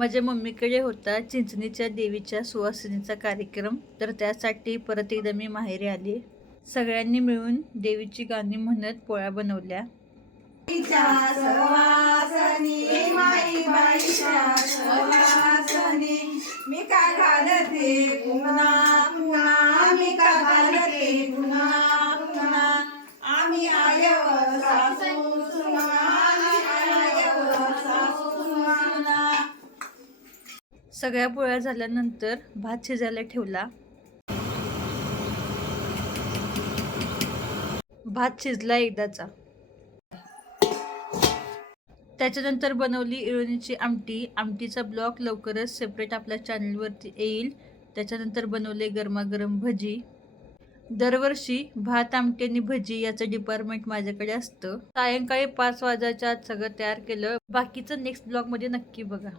माझ्या मम्मीकडे होता चिंचणीच्या देवीच्या सुवासिनीचा कार्यक्रम, तर त्यासाठी परत एकदा मी माहेरी आले. सगळ्यांनी मिळून देवीची गाणी म्हणत पोळ्या बनवल्या. मी का घालते पुन्हा पुन्हा, मी का घालते पुन्हा पुन्हा, आम्ही आयव सासू सुना, आयव सासू सुना. सगळ्या पोळ्या झाल्यानंतर भात शिजायला ठेवला. भात शिजला एकदाचा. त्याच्यानंतर बनवली इळणीची आमटी. आमटीचा ब्लॉग लवकरच सेपरेट आपल्या चॅनलवरती येईल. त्याच्यानंतर बनवले गरमागरम भजी. दरवर्षी भात, आमटी आणि भजी याचं डिपार्टमेंट माझ्याकडे असतं. सायंकाळी 5 वाजायच्या आत सगळं तयार केलं. बाकीचं नेक्स्ट ब्लॉगमध्ये नक्की बघा.